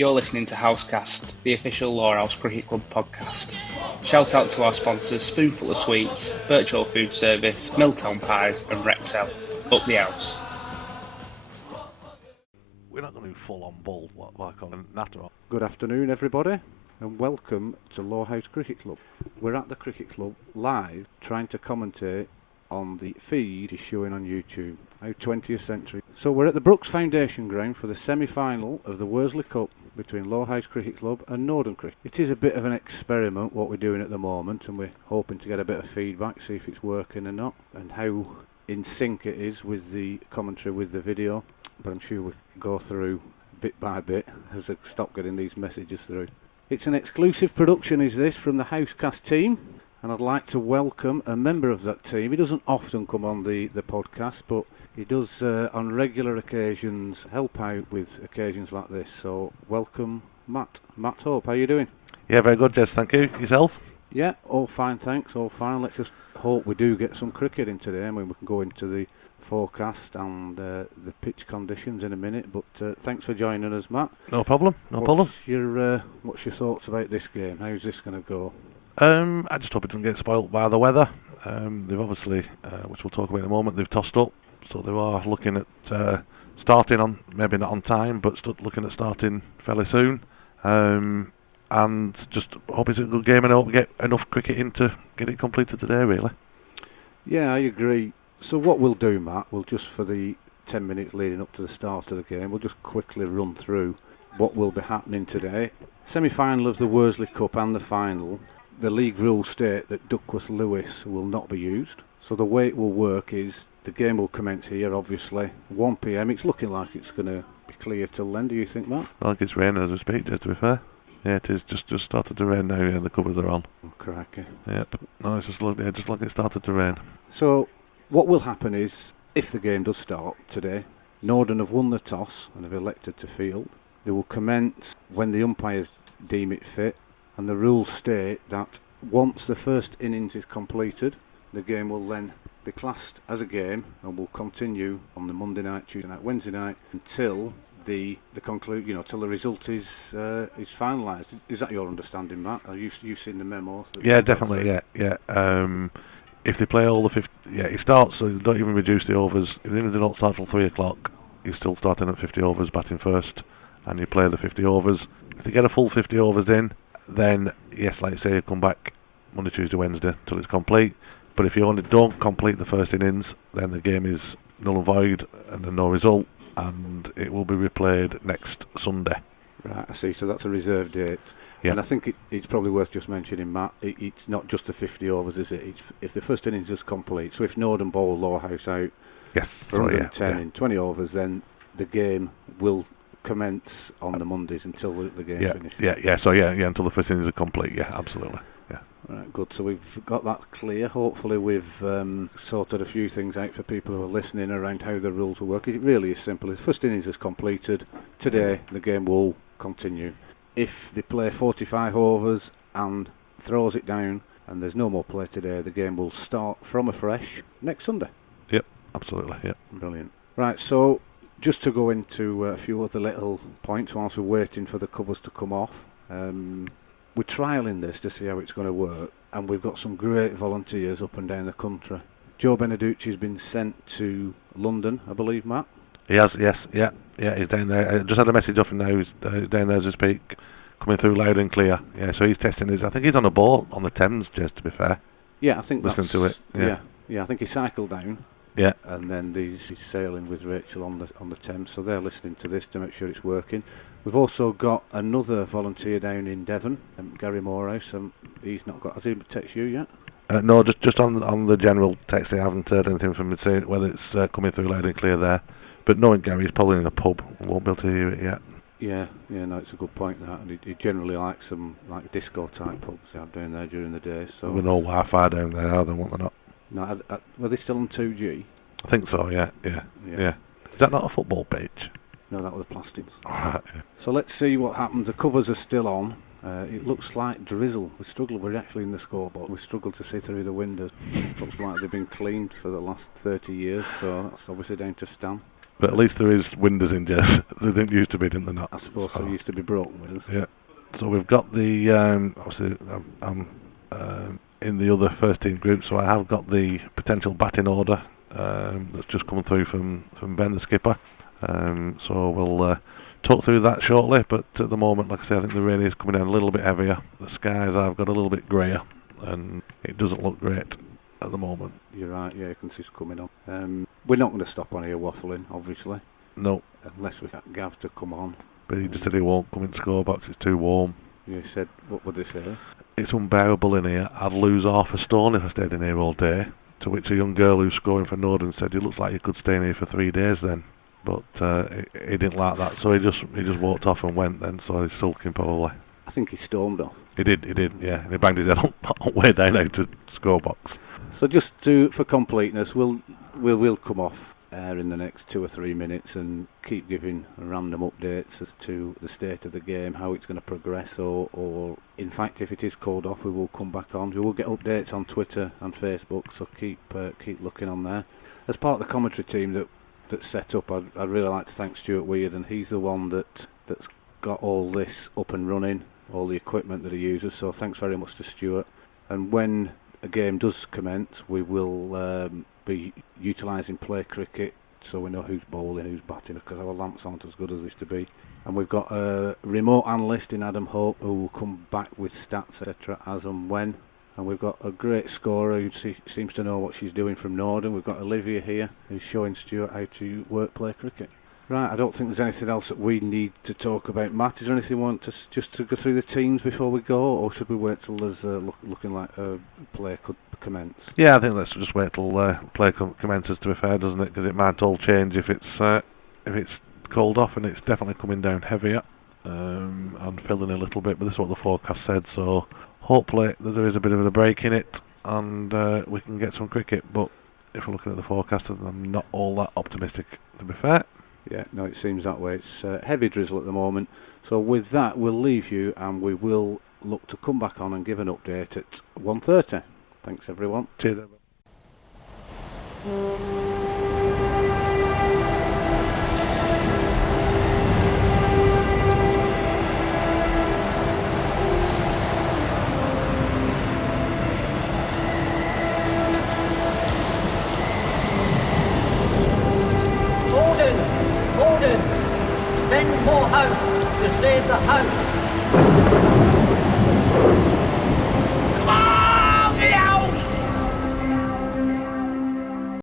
You're listening to Housecast, the official Lowerhouse Cricket Club podcast. Shout out to our sponsors Spoonful of Sweets, Virtual Food Service, Milltown Pies and Rexel. Up the house. We're not going to be full on ball like on Natter. Good afternoon everybody and welcome to Lowerhouse Cricket Club. We're at the Cricket Club live trying to commentate on the feed showing on YouTube, our 20th century. So we're at the Brooks Foundation ground for the semi-final of the Worsley Cup between Lowerhouse Cricket Club and Norden Cricket. It is a bit of an experiment what we're doing at the moment, and we're hoping to get a bit of feedback, see if it's working or not, and how in sync it is with the commentary with the video. But I'm sure we'll go through bit by bit as I stop getting these messages through. It's an exclusive production, is this, from the Housecast team, and I'd like to welcome a member of that team. He doesn't often come on the podcast, but he does on regular occasions help out with occasions like this. So welcome Matt. Matt Hope, how are you doing? Yeah, very good, Jez, thank you. Yourself? Yeah, all fine, thanks, all fine. Let's just hope we do get some cricket in today. I mean, we can go into the forecast and the pitch conditions in a minute, but thanks for joining us, Matt. No problem, no problem. What's your thoughts about this game? How's this going to go? I just hope it doesn't get spoilt by the weather. They've obviously, which we'll talk about in a moment, they've tossed up, so they are looking at starting on, maybe not on time, but looking at starting fairly soon. And just hope it's a good game and hope we get enough cricket in to get it completed today, really. Yeah, I agree. So what we'll do, Matt, we'll just for the 10 minutes leading up to the start of the game, we'll just quickly run through what will be happening today. Semi-final of the Worsley Cup and the final. The league rules state that Duckworth Lewis will not be used. So the way it will work is the game will commence here, obviously, 1 PM. It's looking like it's going to be clear till then. Do you think, Matt? I think it's raining as we speak, to be fair. Yeah, it is just started to rain now. Yeah, the covers are on. Oh, cracky. Yeah, but no, it's just like it started to rain. So what will happen is, if the game does start today, Norden have won the toss and have elected to field. They will commence when the umpires deem it fit, and the rules state that once the first innings is completed, the game will then be classed as a game and will continue on the Monday night, Tuesday night, Wednesday night until the conclude, till the result is finalised. Is that your understanding, Matt? Have you seen the memo? Yeah, definitely. Yeah. If they play all the 50, it starts, so they don't even reduce the overs. Even if they don't start till 3 o'clock, you're still starting at 50 overs, batting first, and you play the 50 overs. If they get a full 50 overs in, then, yes, like I say, you come back Monday, Tuesday, Wednesday till it's complete. But if you only don't complete the first innings, then the game is null and void, and then no result, and it will be replayed next Sunday. Right, I see, so that's a reserve date. Yeah. And I think it's probably worth just mentioning, Matt, it's not just the 50 overs, is it? It's if the first innings is complete. So if Norden bowl Lowerhouse out for 110 in 20 overs, then the game will commence on the Mondays until the game finishes. So until the first innings are complete. Yeah, absolutely. Yeah. Right, good. So we've got that clear. Hopefully we've sorted a few things out for people who are listening around how the rules will work. It really is simple. If the first innings is completed today, the game will continue. If they play 45 overs and throws it down and there's no more play today, the game will start from afresh next Sunday. Yep, absolutely. Yep. Brilliant. Right, so just to go into a few other little points whilst we're waiting for the covers to come off. We're trialling this to see how it's going to work, and we've got some great volunteers up and down the country. Joe Beneducci's been sent to London, I believe, Matt? He has, yes, yeah, he's down there. I just had a message off him now, he's down there as we speak, coming through loud and clear. Yeah, so he's testing I think he's on a boat on the Thames, just to be fair. Yeah, I think Listen to it. Yeah, I think he cycled down. Yeah. And then he's sailing with Rachel on the Thames, so they're listening to this to make sure it's working. We've also got another volunteer down in Devon, Gary Morehouse. He's not got. Has he texted you yet? No, just on the general text. I haven't heard anything from him saying whether it's coming through loud and clear there. But knowing Gary, he's probably in a pub. Won't be able to hear it yet. Yeah, no, it's a good point that, and he generally likes some like disco type pubs out down there during the day. So with no Wi-Fi down there, are they? What they're not? No, were they still on 2G? I think so. Yeah. Is that not a football pitch? No, that was the plastics. Right, yeah. So let's see what happens. The covers are still on. It looks like drizzle. We're actually in the scoreboard. We struggle to see through the windows. It looks like they've been cleaned for the last 30 years, so that's obviously down to Stan. But at least there is windows in Jeff. There didn't used to be, didn't there not? I suppose there used to be broken windows. Yeah. So we've got the, obviously I'm in the other first team group, so I have got the potential batting order that's just come through from Ben, the skipper. So we'll talk through that shortly, but at the moment, like I say, I think the rain is coming down a little bit heavier. The skies have got a little bit greyer, and it doesn't look great at the moment. You're right, yeah, you can see it's coming on. We're not going to stop on here waffling, obviously. No. Unless we get Gav to come on. But he just said he won't come in scorebox, it's too warm. You said, what would they say? It's unbearable in here. I'd lose half a stone if I stayed in here all day. To which a young girl who's scoring for Norden said, "It looks like you could stay in here for 3 days then." But he didn't like that, so he just walked off and went then. So he's sulking probably. I think he stormed off. He did, yeah. And he banged his head on way down out to scorebox. So just for completeness, we'll come off air in the next 2 or 3 minutes and keep giving random updates as to the state of the game, how it's going to progress, or in fact, if it is called off, we will come back on. We will get updates on Twitter and Facebook, so keep looking on there. As part of the commentary team that's set up, I'd really like to thank Stuart Weird, and he's the one that's got all this up and running, all the equipment that he uses. So thanks very much to Stuart. And when a game does commence, we will be utilising play cricket, so we know who's bowling, who's batting, because our lamps aren't as good as they used to be. And we've got a remote analyst in Adam Hope who will come back with stats, etc., as and when. And we've got a great scorer who seems to know what she's doing from Norden. We've got Olivia here who's showing Stuart how to work play cricket. Right, I don't think there's anything else that we need to talk about. Matt, is there anything you want to just to go through the teams before we go, or should we wait till there's looking like play could commence? Yeah, I think let's just wait till play commences, to be fair, doesn't it? Because it might all change if it's cold off, and it's definitely coming down heavier and filling a little bit. But this is what the forecast said, so hopefully there is a bit of a break in it, and we can get some cricket. But if we're looking at the forecast, I'm not all that optimistic, to be fair. Yeah, no, it seems that way. It's heavy drizzle at the moment. So with that, we'll leave you, and we will look to come back on and give an update at 1:30. Thanks, everyone. Cheers. Norden! Send more house to save the house!